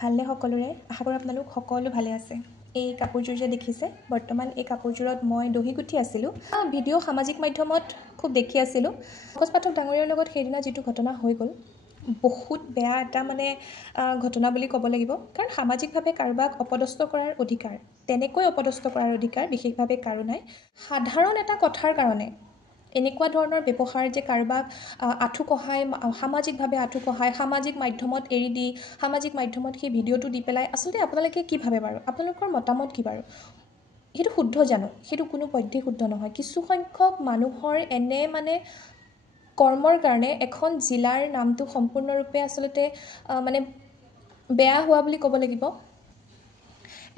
ভালনে সকলোৰে আশা কৰোঁ আপোনালোক সকলো ভালে আছে এই কাপোৰযোৰ যে দেখিছে বৰ্তমান এই কাপোৰযোৰত মই দহি গুঠি আছিলোঁ ভিডিঅ' সামাজিক মাধ্যমত খুব দেখি আছিলোঁ পংকজ পাঠক ডাঙৰীয়াৰ লগত সেইদিনা যিটো ঘটনা হৈ গ'ল বহুত বেয়া এটা ঘটনা বুলি ক'ব লাগিব কাৰণ সামাজিকভাৱে কাৰোবাক অপদস্থ কৰাৰ অধিকাৰ তেনেকৈ অপদস্থ কৰাৰ অধিকাৰ বিশেষভাৱে কাৰো নাই সাধাৰণ এটা কথাৰ কাৰণে এনেকুৱা ধৰণৰ ব্যৱহাৰ যে কাৰোবাক আঁঠু কঢ়াই সামাজিকভাৱে আঁঠু কঢ়াই সামাজিক মাধ্যমত এৰি দি সামাজিক মাধ্যমত সেই ভিডিঅ'টো দি পেলাই আচলতে আপোনালোকে কি ভাবে বাৰু আপোনালোকৰ মতামত কি বাৰু সেইটো শুদ্ধ জানো সেইটো কোনো পধ্যেই শুদ্ধ নহয় কিছু সংখ্যক মানুহৰ এনে কৰ্মৰ কাৰণে এখন জিলাৰ নামটো সম্পূৰ্ণৰূপে আচলতে বেয়া হোৱা বুলি ক'ব লাগিব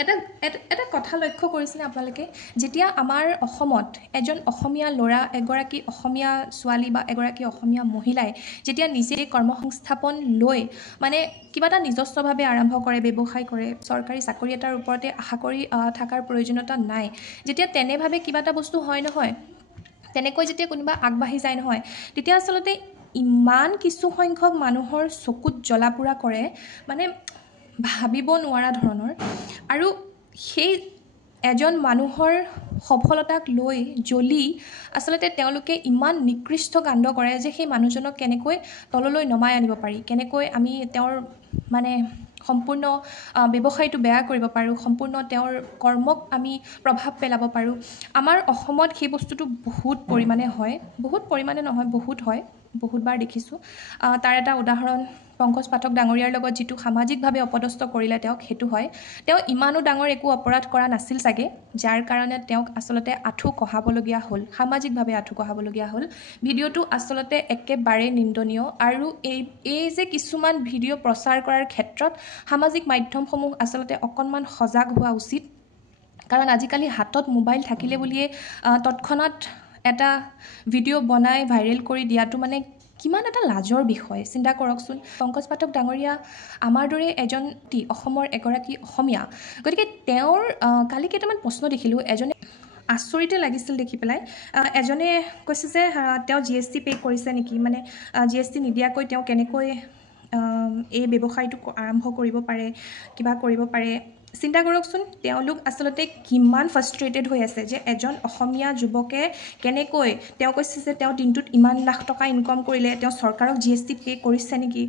এটা কথা লক্ষ্য কৰিছেনে আপোনালোকে যেতিয়া আমাৰ অসমত এজন অসমীয়া ল'ৰা এগৰাকী অসমীয়া ছোৱালী বা এগৰাকী অসমীয়া মহিলাই যেতিয়া নিজে কৰ্মসংস্থাপন লৈ কিবা এটা নিজস্বভাৱে আৰম্ভ কৰে ব্যৱসায় কৰে চৰকাৰী চাকৰি এটাৰ ওপৰতে আশা কৰি থকাৰ প্ৰয়োজনীয়তা নাই যেতিয়া তেনেভাৱে কিবা এটা বস্তু হয় নহয় তেনেকৈ যেতিয়া কোনোবা আগবাঢ়ি যায় নহয় তেতিয়া আচলতে ইমান কিছু সংখ্যক মানুহৰ চকুত জ্বলা পোৰা কৰে ভাবিব নোৱাৰা ধৰণৰ আৰু সেই এজন মানুহৰ সফলতাক লৈ জ্বলি আচলতে তেওঁলোকে ইমান নিকৃষ্ট কাণ্ড কৰে যে সেই মানুহজনক কেনেকৈ তললৈ নমাই আনিব পাৰি কেনেকৈ আমি তেওঁৰ সম্পূৰ্ণ ব্যৱসায়টো বেয়া কৰিব পাৰোঁ সম্পূৰ্ণ তেওঁৰ কৰ্মক আমি প্ৰভাৱ পেলাব পাৰোঁ আমাৰ অসমত সেই বস্তুটো বহুত পৰিমাণে হয় বহুত পৰিমাণে নহয় বহুত হয় বহুতবাৰ দেখিছোঁ তাৰ এটা উদাহৰণ পংকজ পাঠক ডাঙৰীয়াৰ লগত যিটো সামাজিকভাৱে অপদস্থ কৰিলে তেওঁক সেইটো হয় তেওঁ ইমানো ডাঙৰ একো অপৰাধ কৰা নাছিল চাগে যাৰ কাৰণে তেওঁক আচলতে আঁঠু কঢ়াবলগীয়া হ'ল সামাজিকভাৱে আঁঠু কঢ়াবলগীয়া হ'ল ভিডিঅ'টো আচলতে একেবাৰে নিন্দনীয় আৰু এই যে কিছুমান ভিডিঅ' প্ৰচাৰ কৰাৰ ক্ষেত্ৰত সামাজিক মাধ্যমসমূহ আচলতে অকণমান সজাগ হোৱা উচিত কাৰণ আজিকালি হাতত মোবাইল থাকিলে বুলিয়ে তৎক্ষণাত এটা ভিডিঅ' বনাই ভাইৰেল কৰি দিয়াটো কিমান এটা লাজৰ বিষয় চিন্তা কৰকচোন পংকজ পাঠক ডাঙৰীয়া আমাৰ দৰে এজন অসমৰ এগৰাকী অসমীয়া গতিকে তেওঁৰ কালি কেইটামান প্ৰশ্ন দেখিলোঁ এজনে আচৰিতে লাগিছিল দেখি পেলাই এজনে কৈছে যে তেওঁ GST পে' কৰিছে নেকি GST নিদিয়াকৈ তেওঁ কেনেকৈ এই ব্যৱসায়টো আৰম্ভ কৰিব পাৰে কিবা কৰিব পাৰে চিন্তা কৰকচোন তেওঁলোক আচলতে কিমান ফ্ৰাষ্ট্ৰেটেড হৈ আছে যে এজন অসমীয়া যুৱকে কেনেকৈ তেওঁ কৈছে যে তেওঁ দিনটোত ইমান লাখ টকা ইনকম কৰিলে তেওঁ চৰকাৰক GST পে' কৰিছে নেকি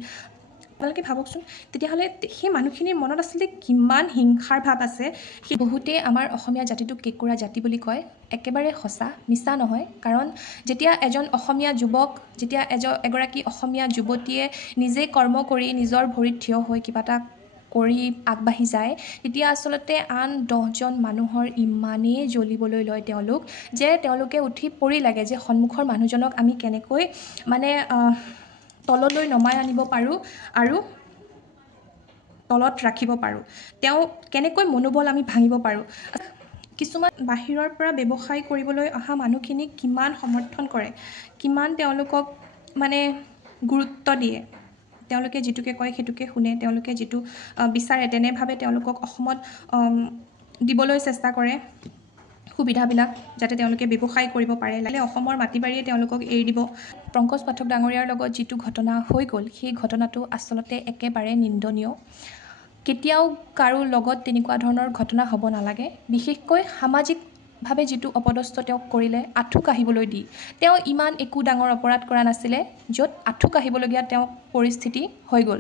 আপোনালোকে ভাবকচোন তেতিয়াহ'লে সেই মানুহখিনিৰ মনত আচলতে কিমান হিংসাৰ ভাৱ আছে সেই বহুতেই আমাৰ অসমীয়া জাতিটোক কেঁকুৰা জাতি বুলি কয় একেবাৰে সঁচা মিছা নহয় কাৰণ যেতিয়া এজন অসমীয়া যুৱক যেতিয়া এগৰাকী অসমীয়া যুৱতীয়ে নিজে কৰ্ম কৰি নিজৰ ভৰিত থিয় হৈ কিবা এটা কৰি আগবাঢ়ি যায় তেতিয়া আচলতে আন 10জন মানুহৰ ইমানেই জ্বলিবলৈ লয় তেওঁলোক যে তেওঁলোকে উঠি পৰি লাগে যে সন্মুখৰ মানুহজনক আমি কেনেকৈ তললৈ নমাই আনিব পাৰোঁ আৰু তলত ৰাখিব পাৰোঁ তেওঁ কেনেকৈ মনোবল আমি ভাঙিব পাৰোঁ কিছুমান বাহিৰৰ পৰা ব্যৱসায় কৰিবলৈ অহা মানুহখিনিক কিমান সমৰ্থন কৰে কিমান তেওঁলোকক গুৰুত্ব দিয়ে তেওঁলোকে যিটোকে কয় সেইটোকে শুনে তেওঁলোকে যিটো বিচাৰে তেনেভাৱে তেওঁলোকক অসমত দিবলৈ চেষ্টা কৰে সুবিধাবিলাক যাতে তেওঁলোকে ব্যৱসায় কৰিব পাৰে লাগিলে অসমৰ মাটিবাৰীয়ে তেওঁলোকক এৰি দিব পংকজ পাঠক ডাঙৰীয়াৰ লগত যিটো ঘটনা হৈ গ'ল সেই ঘটনাটো আচলতে একেবাৰে নিন্দনীয় কেতিয়াও কাৰো লগত তেনেকুৱা ধৰণৰ ঘটনা হ'ব নালাগে বিশেষকৈ সামাজিকভাৱে যিটো অপদস্থ তেওঁক কৰিলে আঁঠু কাঢ়িবলৈ দি তেওঁ ইমান একো ডাঙৰ অপৰাধ কৰা নাছিলে য'ত আঁঠু কাঢ়িবলগীয়া তেওঁ পৰিস্থিতি হৈ গ'ল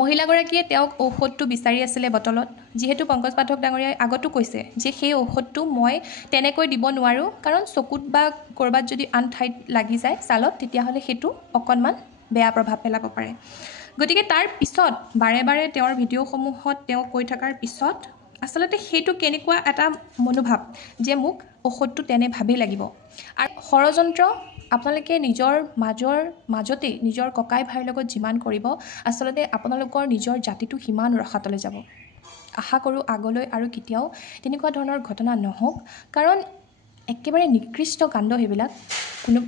মহিলাগৰাকীয়ে তেওঁক ঔষধটো বিচাৰি আছিলে বটলত যিহেতু পংকজ পাঠক ডাঙৰীয়াই আগতো কৈছে যে সেই ঔষধটো মই তেনেকৈ দিব নোৱাৰোঁ কাৰণ চকুত বা ক'ৰবাত যদি আন ঠাইত লাগি যায় ছালত তেতিয়াহ'লে সেইটো অকণমান বেয়া প্ৰভাৱ পেলাব পাৰে গতিকে তাৰ পিছত বাৰে বাৰে তেওঁৰ ভিডিঅ'সমূহত তেওঁ কৈ থকাৰ পিছত আচলতে সেইটো কেনেকুৱা এটা মনোভাৱ যে মোক ঔষধটো তেনেভাৱেই লাগিব আৰু ষড়যন্ত্ৰ আপোনালোকে নিজৰ মাজতে নিজৰ ককাই ভাইৰ লগত যিমান কৰিব আচলতে আপোনালোকৰ নিজৰ জাতিটো সিমান ৰসাতলৈ যাব আশা কৰোঁ আগলৈ আৰু কেতিয়াও তেনেকুৱা ধৰণৰ ঘটনা নহওক কাৰণ একেবাৰে নিকৃষ্ট কাণ্ড সেইবিলাক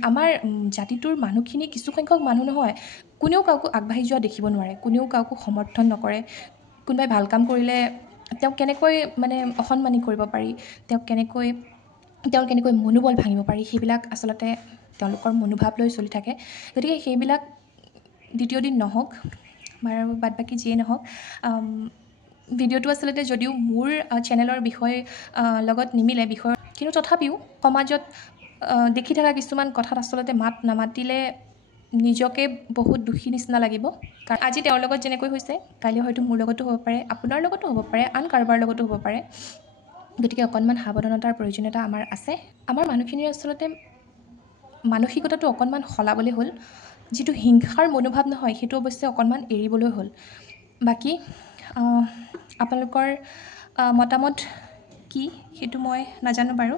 আমাৰ জাতিটোৰ মানুহখিনি কিছু সংখ্যক মানুহ নহয় কোনেও কাকো আগবাঢ়ি যোৱা দেখিব নোৱাৰে কোনেও কাকো সমৰ্থন নকৰে কোনোবাই ভাল কাম কৰিলে তেওঁক কেনেকৈ অসন্মানি কৰিব পাৰি তেওঁৰ কেনেকৈ মনোবল ভাঙিব পাৰি সেইবিলাক আচলতে তেওঁলোকৰ মনোভাৱ লৈ চলি থাকে গতিকে সেইবিলাক দ্বিতীয় দিন নহওক বাৰু বাদ বাকী যিয়ে নহওক, ভিডিঅ'টো আচলতে যদিও মোৰ চেনেলৰ বিষয় লগত নিমিলে বিষয়, কিন্তু তথাপিও সমাজত দেখি থকা কিছুমান কথাত আচলতে মাত নামাতিলে নিজকে বহুত দুখী নিচিনা লাগিব। কাৰণ আজি তেওঁৰ লগত যেনেকৈ হৈছে, কাইলৈ হয়তো মোৰ লগতো হ'ব পাৰে, আপোনাৰ লগতো হ'ব পাৰে, আন কাৰোবাৰ লগতো হ'ব পাৰে। গতিকে অকণমান সাৱধানতাৰ প্ৰয়োজনীয়তা আমাৰ আছে। আমাৰ মানুহখিনিৰ আচলতে মানসিকতাটো অকণমান সলাবলৈ হ'ল। যিটো হিংসাৰ মনোভাৱ নহয়, সেইটো অৱশ্যে অকণমান এৰিবলৈ হ'ল। বাকী আপোনালোকৰ মতামত কি সেইটো মই নাজানো বাৰু।